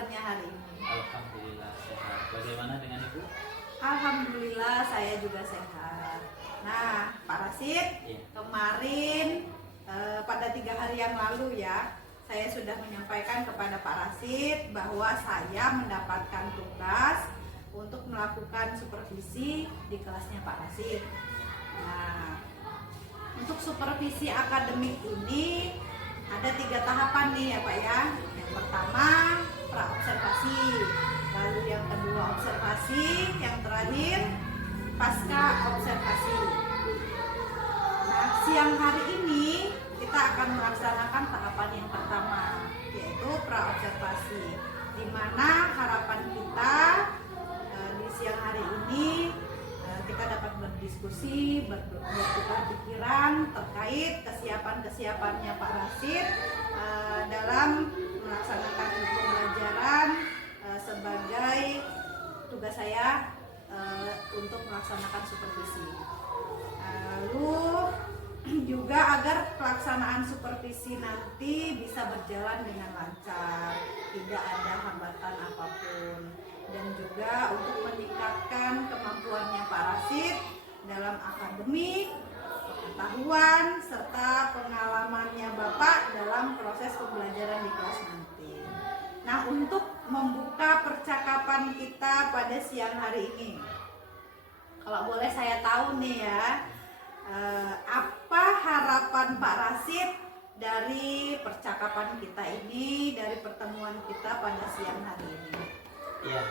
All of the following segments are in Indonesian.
kabarnya hari ini? Alhamdulillah sehat. Bagaimana dengan Ibu? Alhamdulillah saya juga sehat. Nah, Pak Rasid, Iya. kemarin pada 3 hari yang lalu ya, saya sudah menyampaikan kepada Pak Rasid bahwa saya mendapatkan tugas untuk melakukan supervisi di kelasnya Pak Rasid. Nah, untuk supervisi akademik ini ada 3 tahapan nih ya Pak ya. Yang pertama pra-observasi, lalu yang kedua observasi, yang terakhir pasca observasi. Nah, siang hari ini kita akan melaksanakan tahapan yang pertama, yaitu pra-observasi, di mana harapan kita di siang hari ini kita dapat berdiskusi, bertukar pikiran terkait kesiapannya Pak Rasid dalam melaksanakan pembelajaran sebagai tugas saya untuk melaksanakan supervisi. Lalu juga agar pelaksanaan supervisi nanti bisa berjalan dengan lancar, tidak ada hambatan apapun, dan juga untuk meningkatkan kemampuannya Pak Rasid dalam akademik, pengetahuan, serta pengalamannya Bapak dalam proses pembelajaran di kelas nanti. Nah, untuk membuka percakapan kita pada siang hari ini, kalau boleh saya tahu nih ya, apa harapan Pak Rasid dari percakapan kita ini, dari pertemuan kita pada siang hari ini? Iya,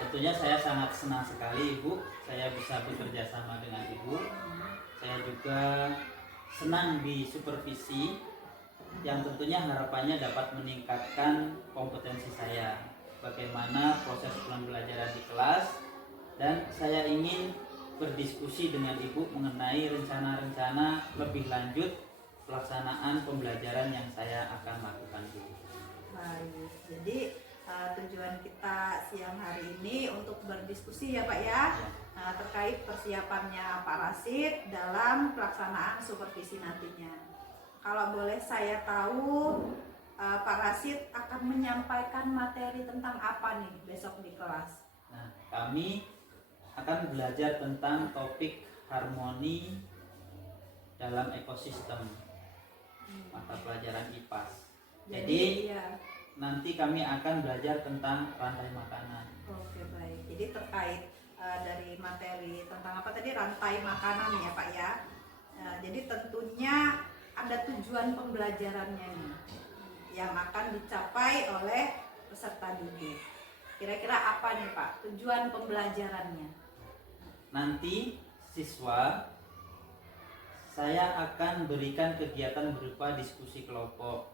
tentunya saya sangat senang sekali Ibu, saya bisa bekerja sama dengan Ibu. Saya juga senang di supervisi yang tentunya harapannya dapat meningkatkan kompetensi saya, bagaimana proses pembelajaran di kelas, dan saya ingin berdiskusi dengan Ibu mengenai rencana-rencana lebih lanjut pelaksanaan pembelajaran yang saya akan lakukan dulu. Baik, jadi tujuan kita siang hari ini untuk berdiskusi ya Pak ya, terkait persiapannya Pak Rasid dalam pelaksanaan supervisi nantinya. Kalau boleh saya tahu, Pak Rasid akan menyampaikan materi tentang apa nih besok di kelas? Nah, kami akan belajar tentang topik harmoni dalam ekosistem, mata pelajaran IPAS. Jadi ya, nanti kami akan belajar tentang rantai makanan. Oke, baik. Jadi terkait dari materi tentang apa tadi, rantai makanan ya Pak ya. Jadi tentunya ada tujuan pembelajarannya nih yang akan dicapai oleh peserta didik. Kira-kira apa nih Pak tujuan pembelajarannya? Nanti siswa saya akan berikan kegiatan berupa diskusi kelompok.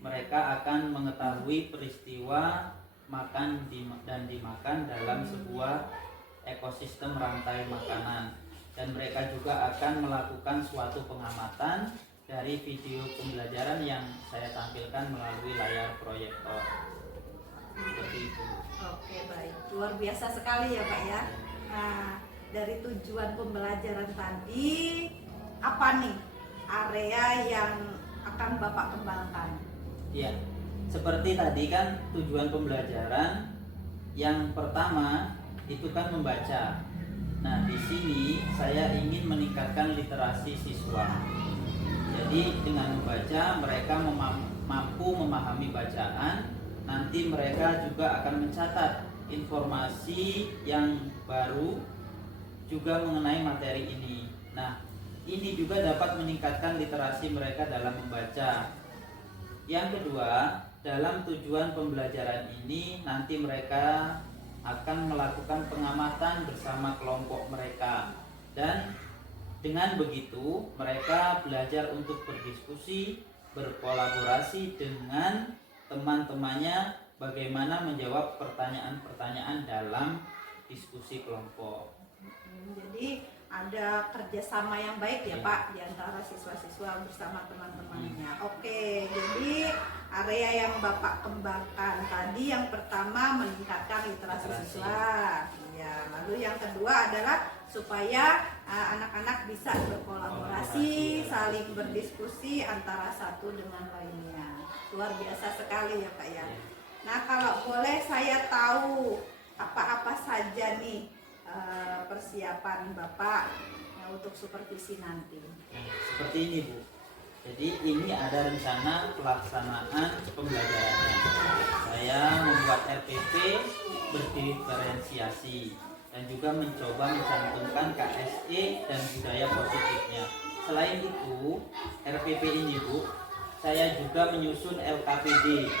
Mereka akan mengetahui peristiwa makan dan dimakan dalam sebuah ekosistem rantai makanan, dan mereka juga akan melakukan suatu pengamatan dari video pembelajaran yang saya tampilkan melalui layar proyektor. Seperti itu. Oke, baik, luar biasa sekali ya Pak ya. Nah, dari tujuan pembelajaran tadi, apa nih area yang akan Bapak kembangkan? Iya, seperti tadi kan tujuan pembelajaran yang pertama itu kan membaca. Nah, di sini saya ingin meningkatkan literasi siswa. Jadi dengan membaca mereka mampu memahami bacaan. Nanti mereka juga akan mencatat informasi yang baru juga mengenai materi ini. Nah, ini juga dapat meningkatkan literasi mereka dalam membaca. Yang kedua, dalam tujuan pembelajaran ini nanti mereka akan melakukan pengamatan bersama kelompok mereka, dan dengan begitu mereka belajar untuk berdiskusi, berkolaborasi dengan teman-temannya, bagaimana menjawab pertanyaan-pertanyaan dalam diskusi kelompok. Jadi ada kerjasama yang baik ya Pak di antara siswa-siswa bersama teman-temannya. Oke, jadi area yang Bapak kembangkan tadi yang pertama meningkatkan literasi siswa. Ya, lalu yang kedua adalah supaya anak-anak bisa berkolaborasi, saling berdiskusi antara satu dengan lainnya. Luar biasa sekali ya Pak ya. Nah, kalau boleh saya tahu apa-apa saja nih persiapan Bapak untuk supervisi nanti. Nah, seperti ini Bu. Jadi ini ada rencana pelaksanaan pembelajarannya. Saya membuat RPP berdiferensiasi dan juga mencoba mencantumkan KSE dan budaya positifnya. Selain itu, RPP ini Bu, saya juga menyusun LKPD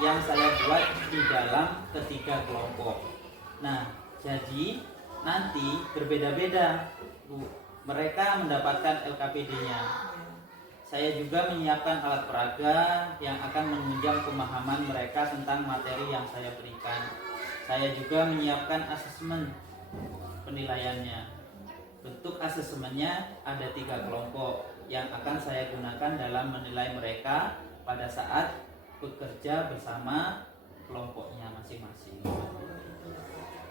yang saya buat di dalam ketiga kelompok. Nah, jadi nanti berbeda-beda Bu, mereka mendapatkan LKPD-nya. Saya juga menyiapkan alat peraga yang akan menunjang pemahaman mereka tentang materi yang saya berikan. Saya juga menyiapkan asesmen penilaiannya. Bentuk asesmennya ada 3 kelompok yang akan saya gunakan dalam menilai mereka pada saat bekerja bersama kelompoknya masing-masing.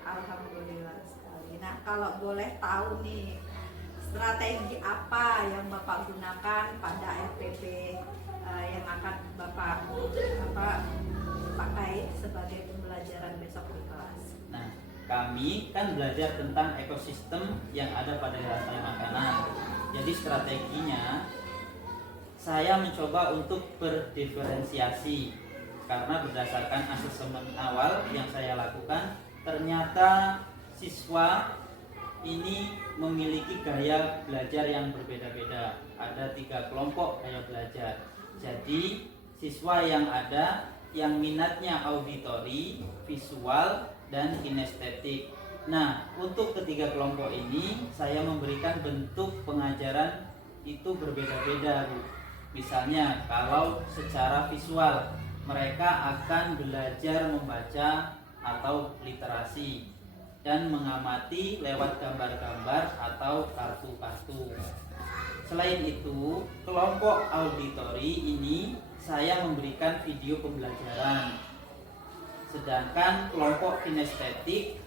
Alhamdulillah sekali. Nah, kalau boleh tahu nih, strategi apa yang Bapak gunakan pada RPP yang akan Bapak pakai sebagai pembelajaran besok di kelas? Nah, kami kan belajar tentang ekosistem yang ada pada rantai makanan. Jadi strateginya saya mencoba untuk berdiferensiasi karena berdasarkan asesmen awal yang saya lakukan, ternyata siswa ini memiliki gaya belajar yang berbeda-beda. Ada 3 kelompok gaya belajar. Jadi siswa yang ada yang minatnya auditori, visual, dan kinestetik. Nah, untuk ketiga kelompok ini saya memberikan bentuk pengajaran itu berbeda-beda Bu. Misalnya kalau secara visual mereka akan belajar membaca atau literasi dan mengamati lewat gambar-gambar atau kartu-kartu. Selain itu, kelompok auditori ini saya memberikan video pembelajaran. Sedangkan kelompok kinestetik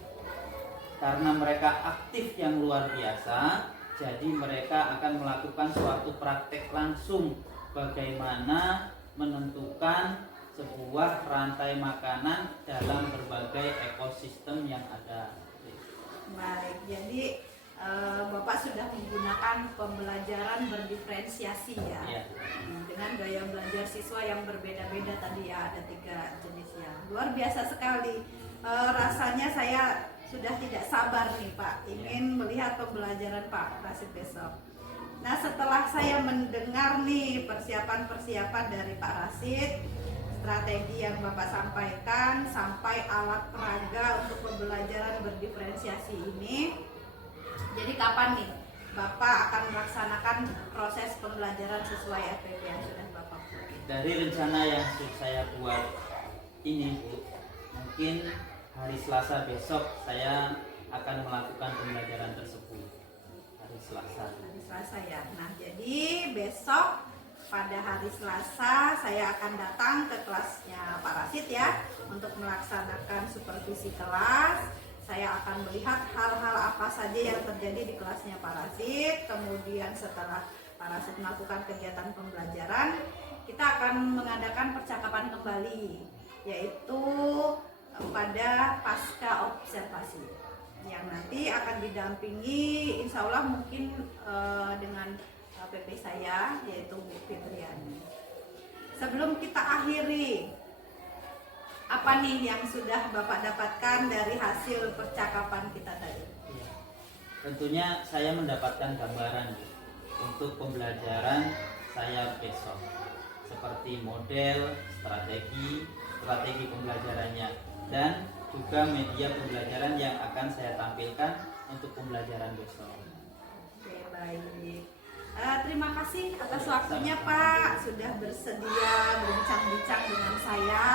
karena mereka aktif yang luar biasa, jadi mereka akan melakukan suatu praktek langsung bagaimana menentukan sebuah rantai makanan dalam berbagai ekosistem yang ada. Baik, jadi Bapak sudah menggunakan pembelajaran berdiferensiasi ya, dengan gaya belajar siswa yang berbeda-beda tadi ya, ada 3 jenis ya. Luar biasa sekali. Rasanya saya sudah tidak sabar nih Pak, ingin melihat pembelajaran Pak Rasid besok. Nah, setelah saya mendengar nih persiapan-persiapan dari Pak Rasid, strategi yang Bapak sampaikan sampai alat peraga untuk pembelajaran berdiferensiasi ini, jadi kapan nih Bapak akan melaksanakan proses pembelajaran sesuai RPP yang sudah Bapak buat? Dari rencana yang saya buat ini Bu, mungkin hari Selasa besok saya akan melakukan pembelajaran tersebut. Hari Selasa Ya. Nah, jadi besok pada hari Selasa saya akan datang ke kelasnya Pak Rasid ya untuk melaksanakan supervisi kelas. Saya akan melihat hal-hal apa saja yang terjadi di kelasnya Pak Rasid. Kemudian setelah Pak Rasid melakukan kegiatan pembelajaran, kita akan mengadakan percakapan kembali, yaitu pada pasca observasi yang nanti akan didampingi insya Allah mungkin dengan PP saya yaitu Bu Fitriani. Sebelum kita akhiri, apa nih yang sudah Bapak dapatkan dari hasil percakapan kita tadi? Ya, tentunya saya mendapatkan gambaran untuk pembelajaran saya besok, seperti model, strategi pembelajarannya, dan juga media pembelajaran yang akan saya tampilkan untuk pembelajaran besok. Oke, baik. Terima kasih atas waktunya Pak, sudah bersedia berbincang-bincang dengan saya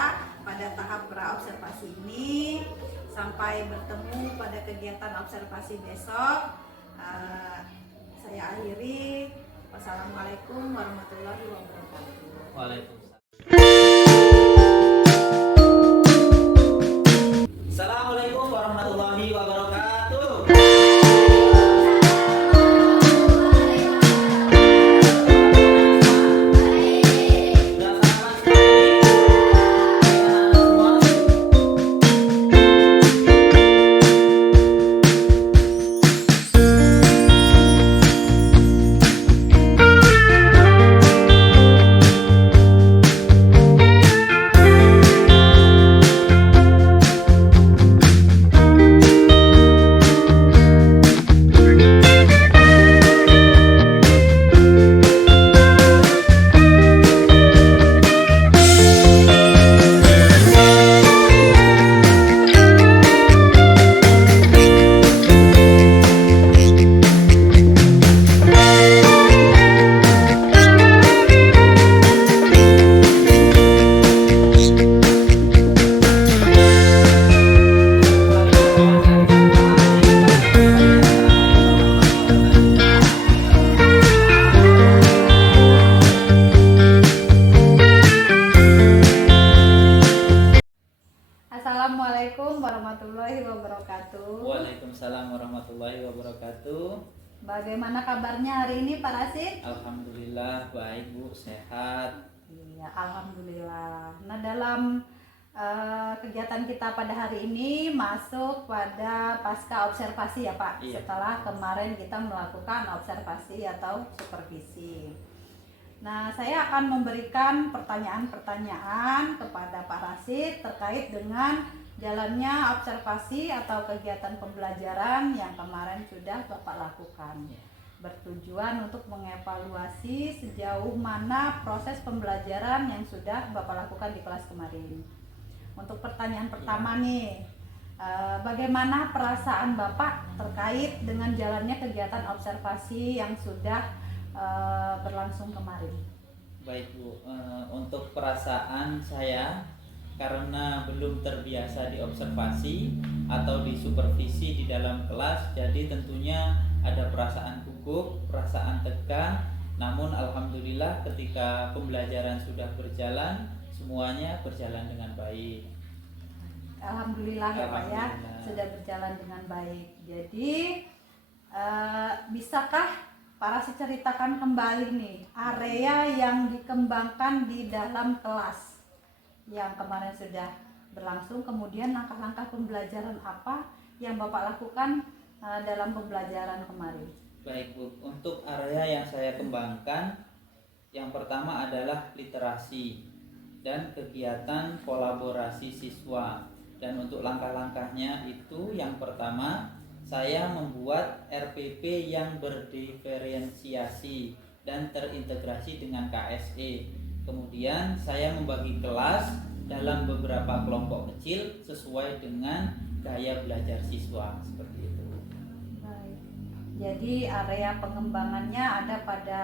pada tahap pra-observasi ini. Sampai bertemu pada kegiatan observasi besok. Saya akhiri. Wassalamualaikum warahmatullahi wabarakatuh. Waalaikumsalam. Assalamualaikum warahmatullahi wabarakatuh. Waalaikumsalam warahmatullahi wabarakatuh. Bagaimana kabarnya hari ini Pak Rasid? Alhamdulillah baik Bu, sehat. Iya, alhamdulillah. Nah, dalam kegiatan kita pada hari ini masuk pada pasca observasi ya Pak. Iya. Setelah kemarin kita melakukan observasi atau supervisi. Nah, saya akan memberikan pertanyaan-pertanyaan kepada Pak Rasid terkait dengan jalannya observasi atau kegiatan pembelajaran yang kemarin sudah Bapak lakukan. Bertujuan untuk mengevaluasi sejauh mana proses pembelajaran yang sudah Bapak lakukan di kelas kemarin. Untuk pertanyaan pertama nih, bagaimana perasaan Bapak terkait dengan jalannya kegiatan observasi yang sudah berlangsung kemarin? Baik Bu, untuk perasaan saya karena belum terbiasa diobservasi atau disupervisi di dalam kelas, jadi tentunya ada perasaan gugup, perasaan tegang. Namun alhamdulillah ketika pembelajaran sudah berjalan, semuanya berjalan dengan baik. Alhamdulillah ya Pak ya, Alhamdulillah. sudah berjalan dengan baik. Jadi bisakah Pak Rasid ceritakan kembali nih area yang dikembangkan di dalam kelas yang kemarin sudah berlangsung, kemudian langkah-langkah pembelajaran apa yang Bapak lakukan dalam pembelajaran kemarin? Baik Bu, untuk area yang saya kembangkan, yang pertama adalah literasi dan kegiatan kolaborasi siswa. Dan untuk langkah-langkahnya itu, yang pertama saya membuat RPP yang berdiferensiasi dan terintegrasi dengan KSE. Kemudian saya membagi kelas dalam beberapa kelompok kecil sesuai dengan gaya belajar siswa, seperti itu. Baik. Jadi area pengembangannya ada pada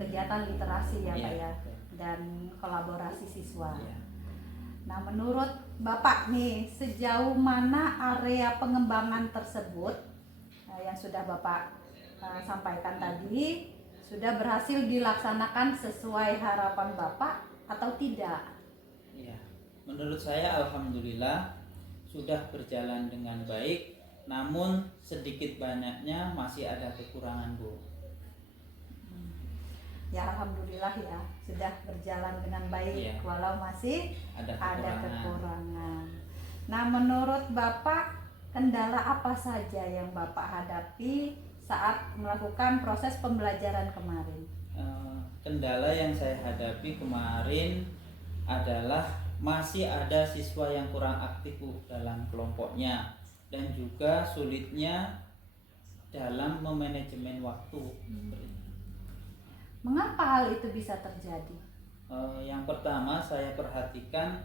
kegiatan literasi ya Pak ya, dan kolaborasi siswa. Ya. Nah, menurut Bapak nih, sejauh mana area pengembangan tersebut yang sudah Bapak sampaikan tadi sudah berhasil dilaksanakan sesuai harapan Bapak atau tidak? Ya, menurut saya alhamdulillah sudah berjalan dengan baik, namun sedikit banyaknya masih ada kekurangan Bu. Ya alhamdulillah ya, sudah berjalan dengan baik, Iya. walau masih Ada ada kekurangan. kekurangan. Nah, menurut Bapak, kendala apa saja yang Bapak hadapi saat melakukan proses pembelajaran kemarin? Kendala yang saya hadapi kemarin adalah masih ada siswa yang kurang aktif Bu dalam kelompoknya, dan juga sulitnya dalam memanajemen waktu. Mengapa hal itu bisa terjadi? Yang pertama saya perhatikan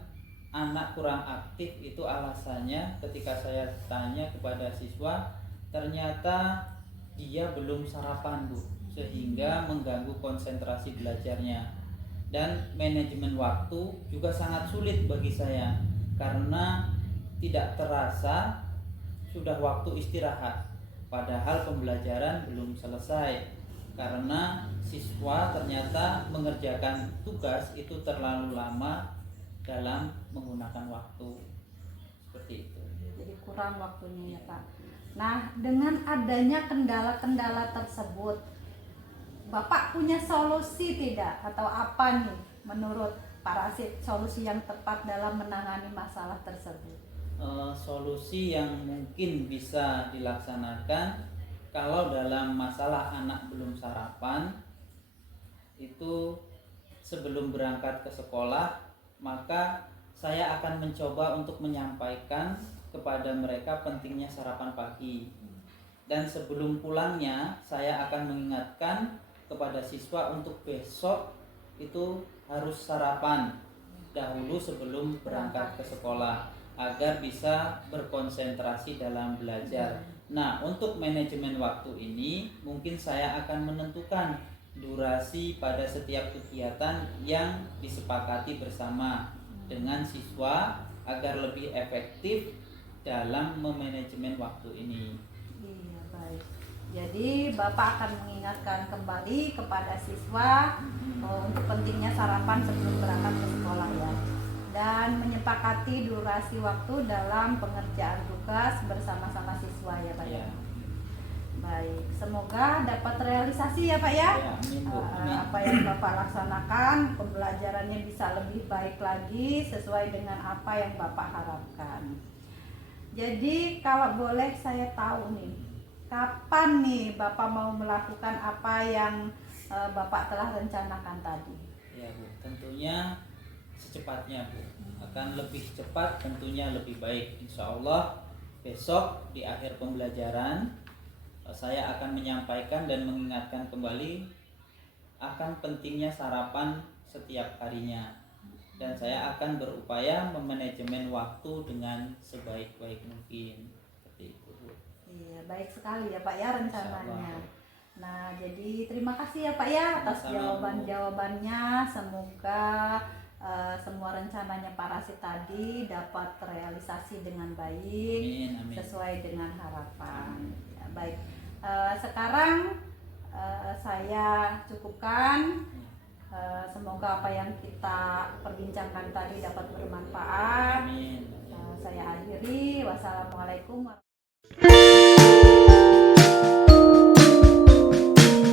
anak kurang aktif itu alasannya ketika saya tanya kepada siswa, ternyata dia belum sarapan Bu, sehingga mengganggu konsentrasi belajarnya. Dan manajemen waktu juga sangat sulit bagi saya karena tidak terasa sudah waktu istirahat, padahal pembelajaran belum selesai karena siswa ternyata mengerjakan tugas itu terlalu lama dalam menggunakan waktu, seperti itu. Jadi kurang waktunya ya Pak. Nah, dengan adanya kendala-kendala tersebut, Bapak punya solusi tidak? Atau apa nih menurut Pak Rasid solusi yang tepat dalam menangani masalah tersebut? Solusi yang mungkin bisa dilaksanakan kalau dalam masalah anak belum sarapan itu, sebelum berangkat ke sekolah, maka saya akan mencoba untuk menyampaikan kepada mereka pentingnya sarapan pagi. Dan sebelum pulangnya saya akan mengingatkan kepada siswa untuk besok itu harus sarapan dahulu sebelum berangkat ke sekolah agar bisa berkonsentrasi dalam belajar. Nah, untuk manajemen waktu ini mungkin saya akan menentukan durasi pada setiap kegiatan yang disepakati bersama dengan siswa agar lebih efektif dalam memanajemen waktu ini. Iya, baik. Jadi Bapak akan mengingatkan kembali kepada siswa untuk pentingnya sarapan sebelum berangkat ke sekolah ya. dan menyepakati durasi waktu dalam pengerjaan tugas bersama-sama siswa ya Pak ya. Ya. Baik, semoga dapat realisasi ya Pak ya. Ya, amin, Bu. Amin. Apa yang Bapak laksanakan, pembelajarannya bisa lebih baik lagi sesuai dengan apa yang Bapak harapkan. Jadi kalau boleh saya tahu nih, kapan nih Bapak mau melakukan apa yang Bapak telah rencanakan tadi? Ya Bu, tentunya secepatnya Bu. Akan lebih cepat, tentunya lebih baik. Insya Allah besok di akhir pembelajaran saya akan menyampaikan dan mengingatkan kembali akan pentingnya sarapan setiap harinya, dan saya akan berupaya memanajemen waktu dengan sebaik-baik mungkin. Seperti itu Bu. Iya, baik sekali ya Pak ya rencananya. Insyaallah. Nah, jadi terima kasih ya Pak ya atas Sama-sama, Bu. jawaban-jawabannya. Semoga semua rencananya Pak Rasid tadi dapat terrealisasi dengan baik, Amin, amin. sesuai dengan harapan. Ya, baik, sekarang saya cukupkan. Semoga apa yang kita perbincangkan tadi dapat bermanfaat. Amin. Saya akhiri. Wassalamualaikum warahmatullahi wabarakatuh.